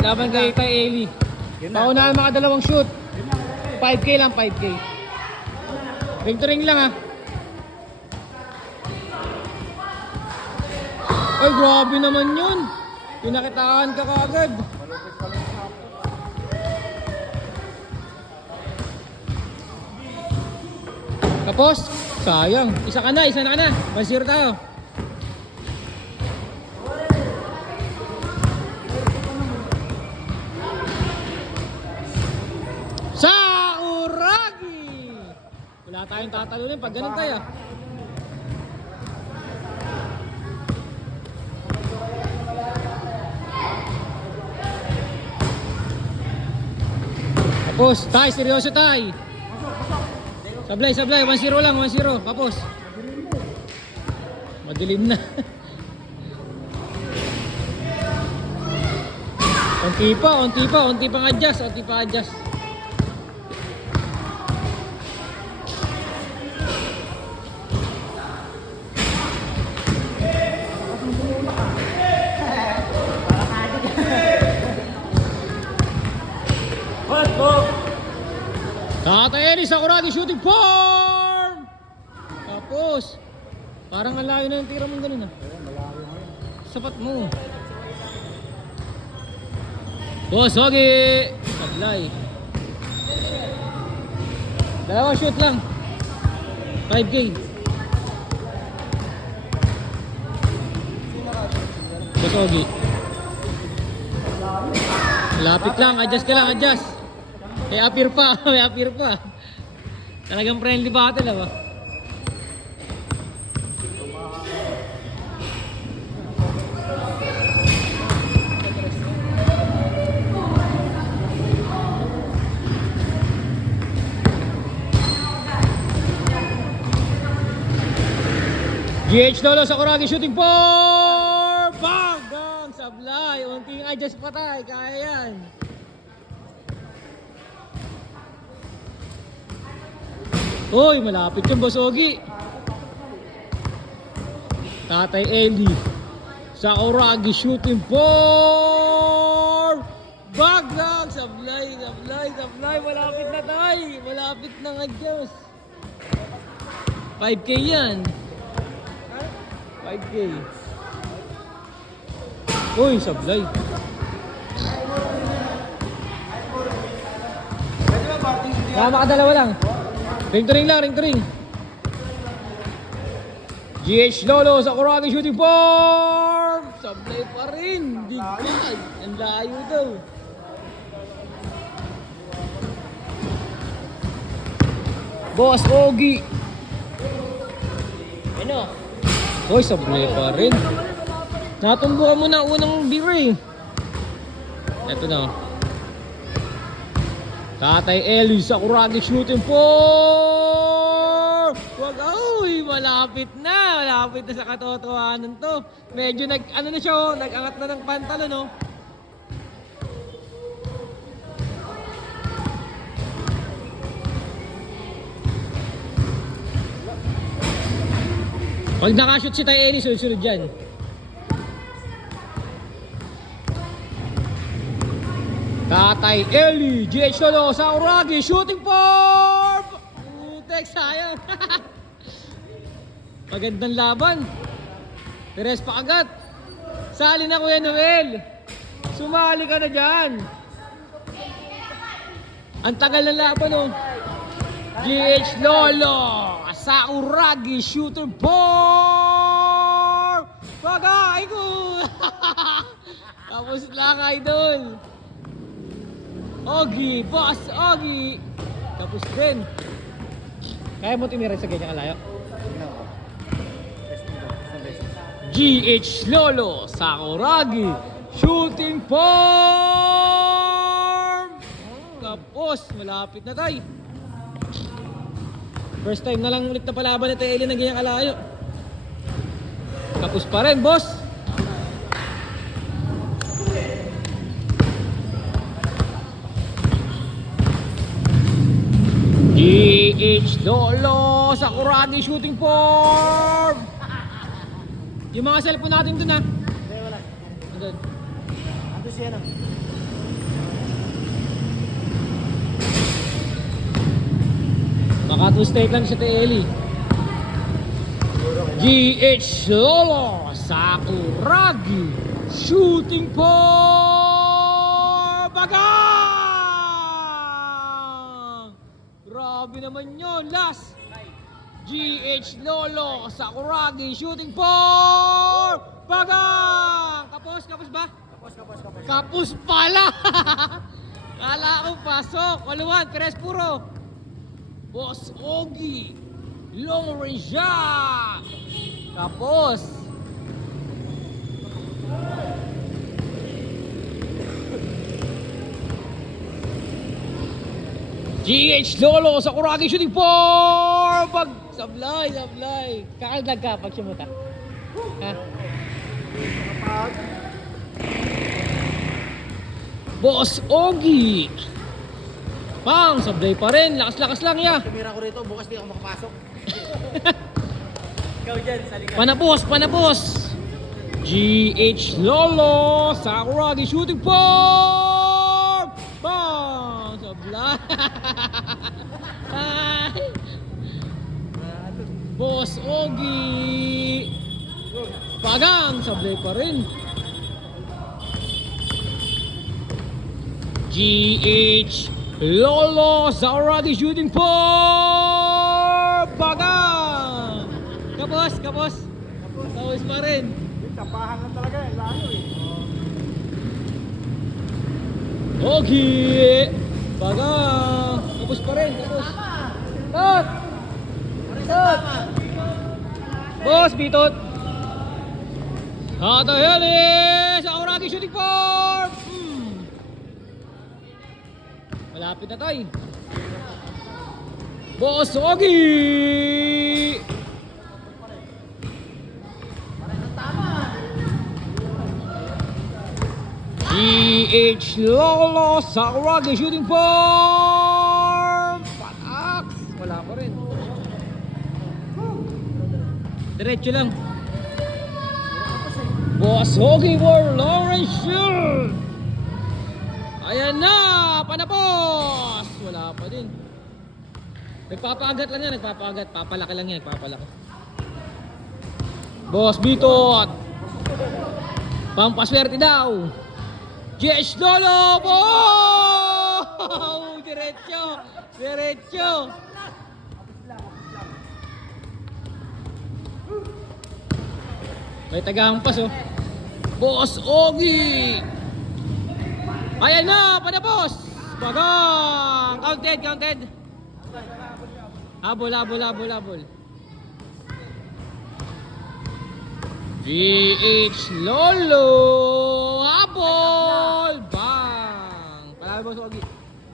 laban kay Eli. Paunahan mga dalawang shoot. 5K lang, 5K. Ring to ring lang ah. Ay, grabe naman yun. Pinakitaan ka kaagad. Tapos, sayang. Isa na ka na. 1-0 tayo. Sa Uragi! Wala tayong tatalunin pag ganun tayo. Tapos, tay, seryoso tay. Sablay, 1-0 lang, 1-0. Tapos. Madilim na. Unti pa adjust. Tatay Eli sa Uragi shooting form! Tapos, parang ang layo na yung tira mong ganun ah. Sapat mo. Boss, Ogi! Sablay. Dalawang shoot lang. 5K. Boss Ogi. Lapit lang, adjust ka lang, adjust. May appear pa. Talagang friendly battle ba? GH Lolo sa Uragi shooting for Bang! Sablay, unting adjust patay, kaya yan. Uy, malapit yung Boss Ogi. Tatay Eli sa Uragi shooting for Bagang! Sablay. Malapit na tayo. Malapit na adjust. 5K yan. 5K. Uy, sablay. Tama ka, dalawa lang. Ring to ring. GH Lolo sa Uragi shooting form. Sablay pa rin. Digay. Ang layo daw. Boss Ogi. Ano? Hoy, sablay pa rin. Natumbukan mo na unang beer eh. Ito na. Tatay Eli sa Uragi shooting for wag, uy, malapit na sa katotohanan to. Medyo nag-ano na siya, nag-angat na ng pantalon, no. Pag nakashoot si Tay Eli, sunod-sunod dyan. Tatay Eli, GH Lolo sa Uragi shooting form! Putek, sayang. Magandang laban. Teres pa agad. Sali na Kuya Noel. Sumali ka na dyan. Ang tagal ng laban oh. GH Lolo sa Uragi shooting form! Bagay ko. Tapos lang, idol. Ogi, Boss Ogi. Tapos din. Kaya mo tumira sa ganyang kalayo? GH Lolo sa Uragi shooting form. Tapos malapit na tayo. First time na lang ulit na palaban ni Eli ng ganyang kalayo. Tapos pa rin, boss. GH Lolo sa Uragi shooting form. Yung mga cellphone natin dun ha. Hindi, wala. Andun. Ando siya na. straight lang sa Eli. GH Lolo Sakuragi shooting for Bagang! Grabe naman yun. Last GH Lolo Sakuragi shooting for Bagang! Kapos ba? Kapos pala! Kala ko pasok. Waluan, Perez puro. Boss Ogie long range shot. Kapos. GH Lolo Sakuragi shooting for Bag. Sablay. Kakaldag ka pag sumuta. Ha? Boss Ogie. Pang, sablay pa rin. Lakas lang ya. Tumira ko rito, bukas di ako makapasok. Ikaw dyan, sa likas. Panapos. GH Lolo Sakuragi shooting for Bang! Sablay. Boss Ogie. Bagang, sablay pa rin. GH Lolo Sakuragi shooting for Bagang. Kapos pa rin. Tapahan lang talaga, layo Okay. Bagang. Kapos pa rin. Tot. Boss, bitot. Hatayani Sakuragi shooting for malapit na tayo. Boss Ogie. GH Lolo Sakuragi shooting for Patax. Wala pa rin. Diretso lang. Boss Ogie for long range shoot. Ayan na, panapos! Wala pa din. Nagpapaagat lang yan, papalaki lang yan, papalaki. Boss Bitot! Pampaswerte daw! GH Lolo! Oh! Diretso! May tagampas oh. Boss Ogie! Ayan na, panapos! Bagang! Counted! Habol. GH Lolo! Habol! Bang! Palabas Ogie.